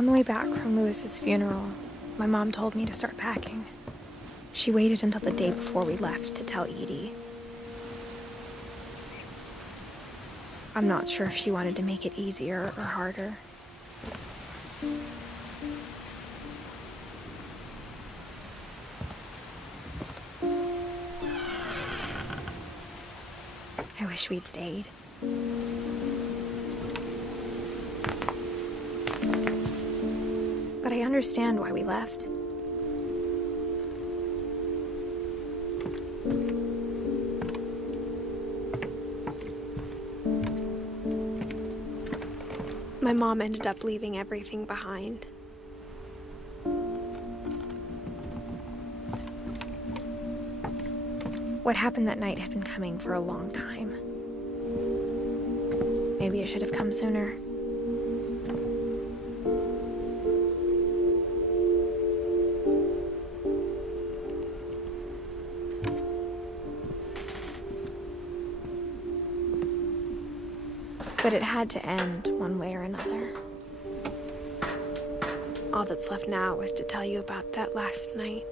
On the way back from Lewis's funeral, my mom told me to start packing. She waited until the day before we left to tell Edie. I'm not sure if she wanted to make it easier or harder. I wish we'd stayed. But I understand why we left. My mom ended up leaving everything behind. What happened that night had been coming for a long time. Maybe it should have come sooner. But it had to end one way or another. All that's left now is to tell you about that last night.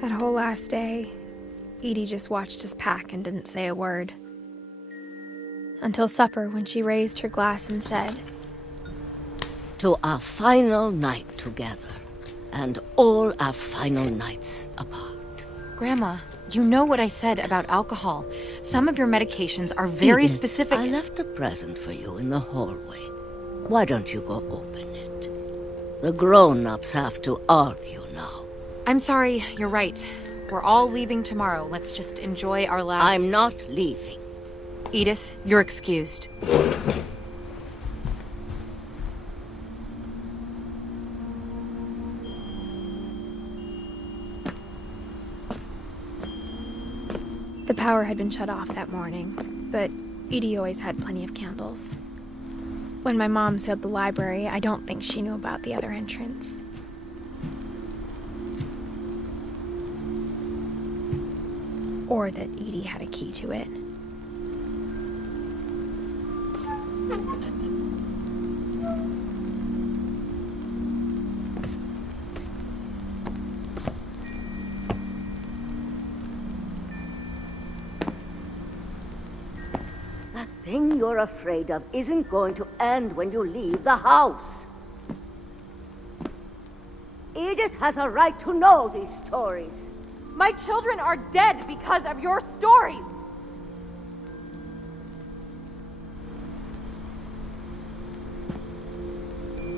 That whole last day, Edie just watched us pack and didn't say a word. Until supper, when she raised her glass and said, "To our final night together, and all our final nights apart." Grandma, you know what I said about alcohol. Some of your medications are very Edith, specific. I left a present for you in the hallway. Why don't you go open it? The grown-ups have to argue now. I'm sorry, you're right. We're all leaving tomorrow. Let's just enjoy our last... I'm not leaving. Edith, you're excused. the power had been shut off that morning, but Edie always had plenty of candles. When my mom sealed the library, I don't think she knew about the other entrance. Or that Edie had a key to it. That thing you're afraid of isn't going to end when you leave the house. Edith has a right to know these stories. My children are dead because of your stories!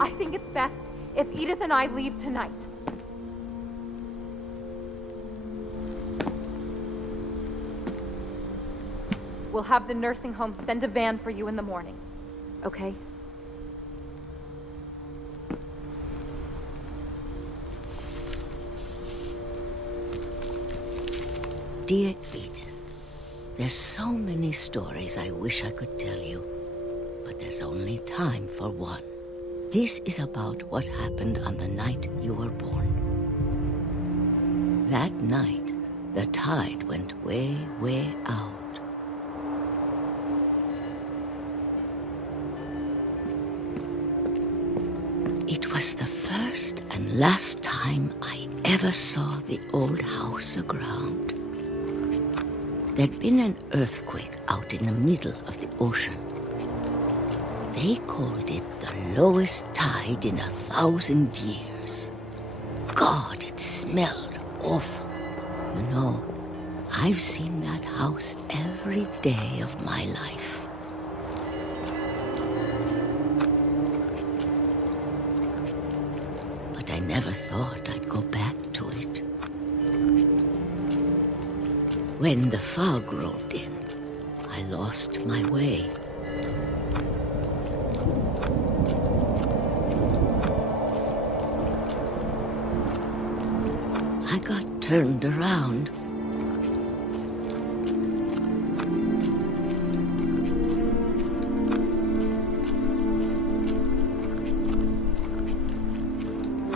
I think it's best if Edith and I leave tonight. We'll have the nursing home send a van for you in the morning, okay? Dear Edith, there's so many stories I wish I could tell you, but there's only time for one. This is about what happened on the night you were born. That night, the tide went way, way out. It was the first and last time I ever saw the old house aground. There'd been an earthquake out in the middle of the ocean. They called it the lowest tide in 1,000 years. God, it smelled awful. You know, I've seen that house every day of my life. But I never thought I'd go back to it. When the fog rolled in, I lost my way. I got turned around.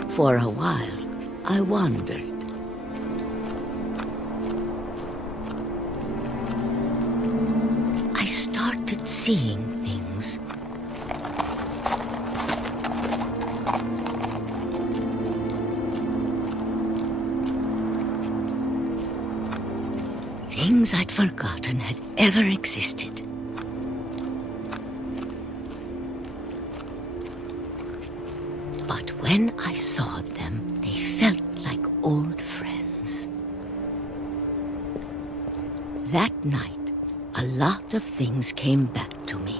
For a while, I wondered. I started seeing things. Things I'd forgotten had ever existed. But when I saw them, they felt like old friends. That night, a lot of things came back to me.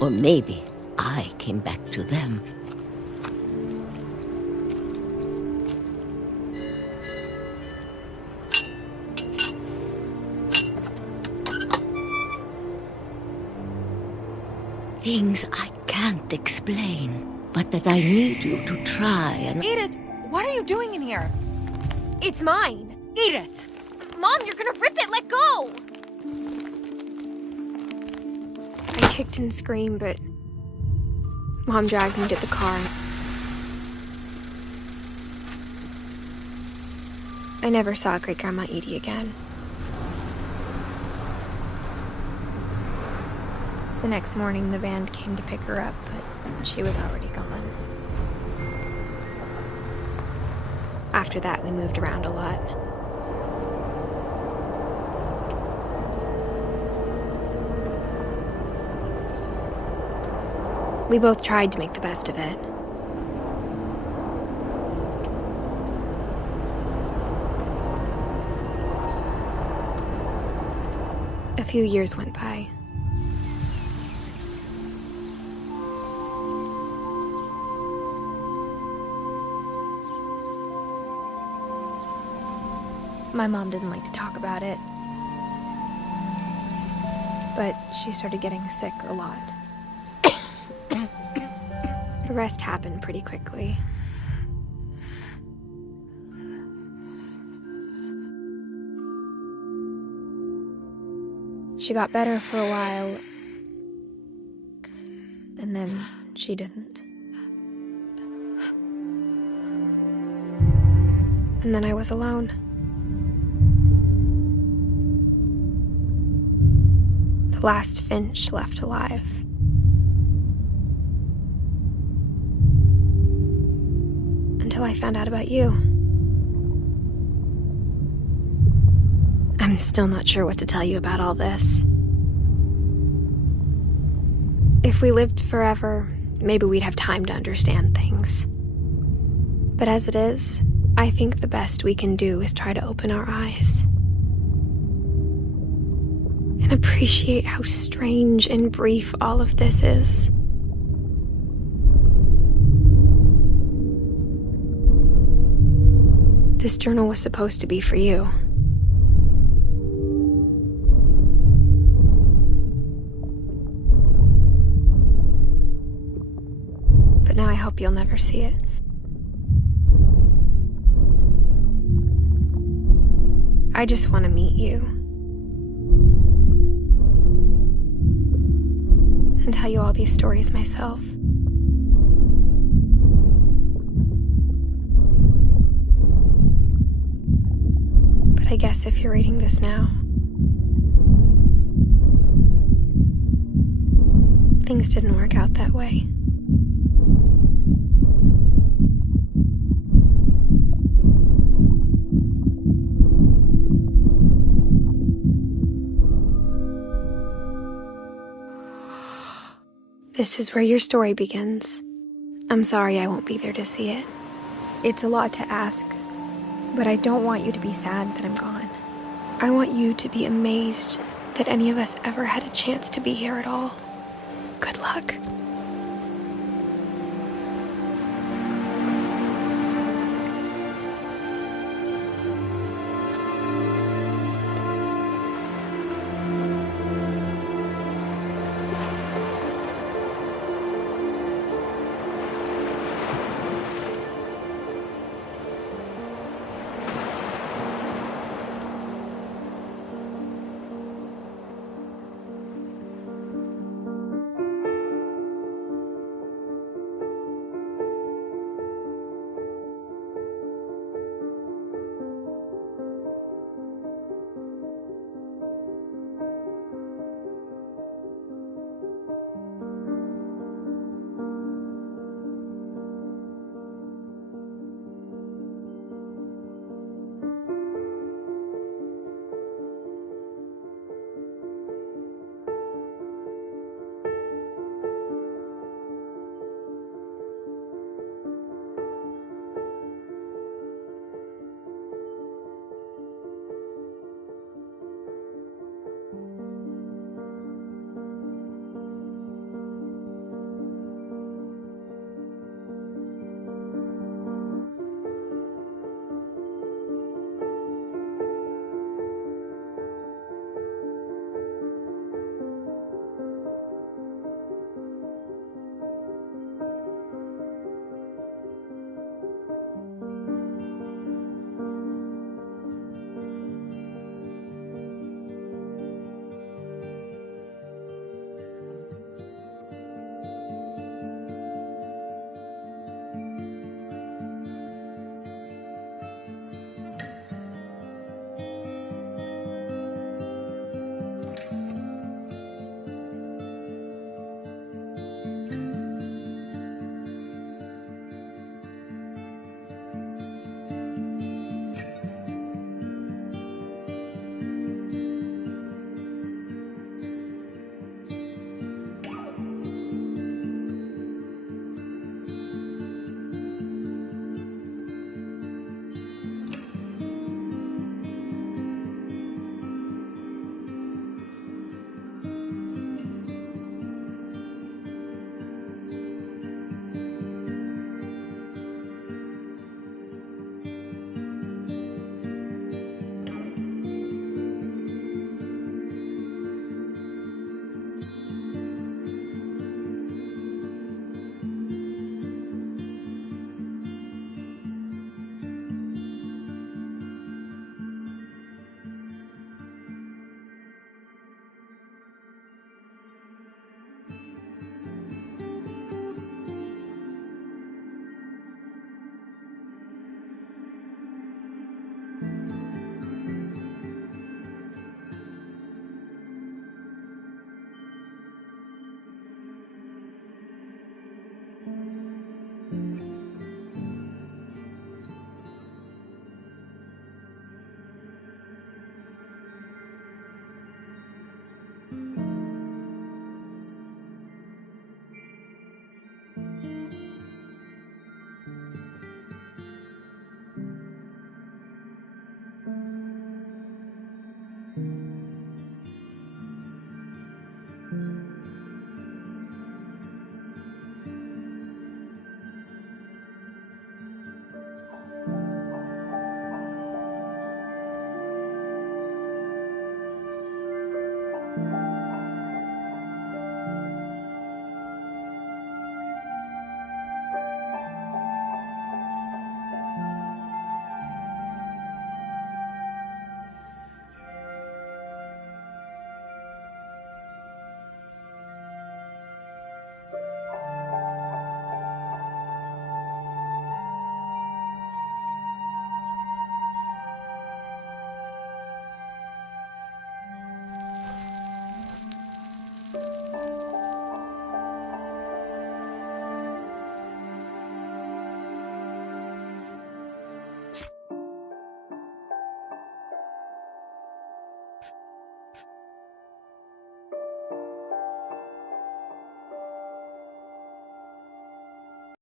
Or maybe I came back to them. Things I can't explain, but that I need you to try and... Edith, what are you doing in here? It's mine! Edith! Mom, you're gonna rip it! Let go! I kicked and screamed, but Mom dragged me to the car. I never saw Great-Grandma Edie again. The next morning, the van came to pick her up, but she was already gone. After that, we moved around a lot. We both tried to make the best of it. A few years went by. My mom didn't like to talk about it, but she started getting sick a lot. The rest happened pretty quickly. She got better for a while, and then she didn't. And then I was alone. The last Finch left alive. Until I found out about you. I'm still not sure what to tell you about all this. If we lived forever, maybe we'd have time to understand things. But as it is, I think the best we can do is try to open our eyes. And appreciate how strange and brief all of this is. This journal was supposed to be for you. But now I hope you'll never see it. I just want to meet you. And tell you all these stories myself. But I guess if you're reading this now, things didn't work out that way. This is where your story begins. I'm sorry I won't be there to see it. It's a lot to ask, but I don't want you to be sad that I'm gone. I want you to be amazed that any of us ever had a chance to be here at all. Good luck.